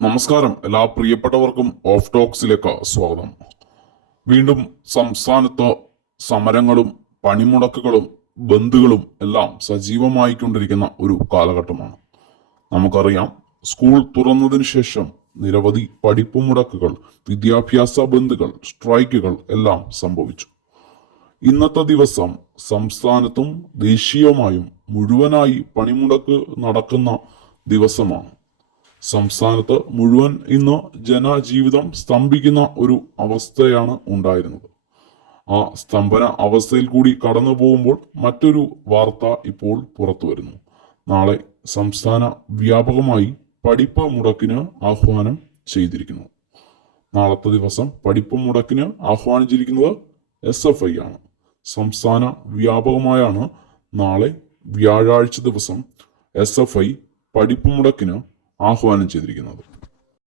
നമസ്കാരം. എല്ലാ പ്രിയപ്പെട്ടവർക്കും ഓഫ് ടോക്സിലേക്ക് സ്വാഗതം. വീണ്ടും സംസ്ഥാനത്ത് സമരങ്ങളും പണിമുടക്കുകളും ബന്ധുകളും എല്ലാം സജീവമായിക്കൊണ്ടിരിക്കുന്ന ഒരു കാലഘട്ടമാണ്. നമുക്കറിയാം സ്കൂൾ തുറന്നതിന് ശേഷം നിരവധി പഠിപ്പ് മുടക്കുകൾ വിദ്യാഭ്യാസ ബന്ധുകൾ സ്ട്രൈക്കുകൾ എല്ലാം സംഭവിച്ചു. ഇന്നത്തെ ദിവസം സംസ്ഥാനത്തും ദേശീയമായും മുഴുവനായി പണിമുടക്ക് നടക്കുന്ന ദിവസമാണ്. സംസ്ഥാനത്ത് മുഴുവൻ ഇന്ന് ജനജീവിതം സ്തംഭിക്കുന്ന ഒരു അവസ്ഥയാണ് ഉണ്ടായിരുന്നത്. ആ സ്തംഭന അവസ്ഥയിൽ കൂടി കടന്നു പോകുമ്പോൾ മറ്റൊരു വാർത്ത ഇപ്പോൾ പുറത്തു വരുന്നു. നാളെ സംസ്ഥാന വ്യാപകമായി പഠിപ്പ് മുടക്കിന് ആഹ്വാനം ചെയ്തിരിക്കുന്നു. നാളത്തെ ദിവസം പഠിപ്പ് മുടക്കിന് ആഹ്വാനിച്ചിരിക്കുന്നത് എസ് എഫ് ഐ ആണ്. സംസ്ഥാന വ്യാപകമായാണ് നാളെ വ്യാഴാഴ്ച ദിവസം എസ് എഫ് ഐ പഠിപ്പ് മുടക്കിന് ആഹ്വാനം ചെയ്തിരിക്കുന്നത്.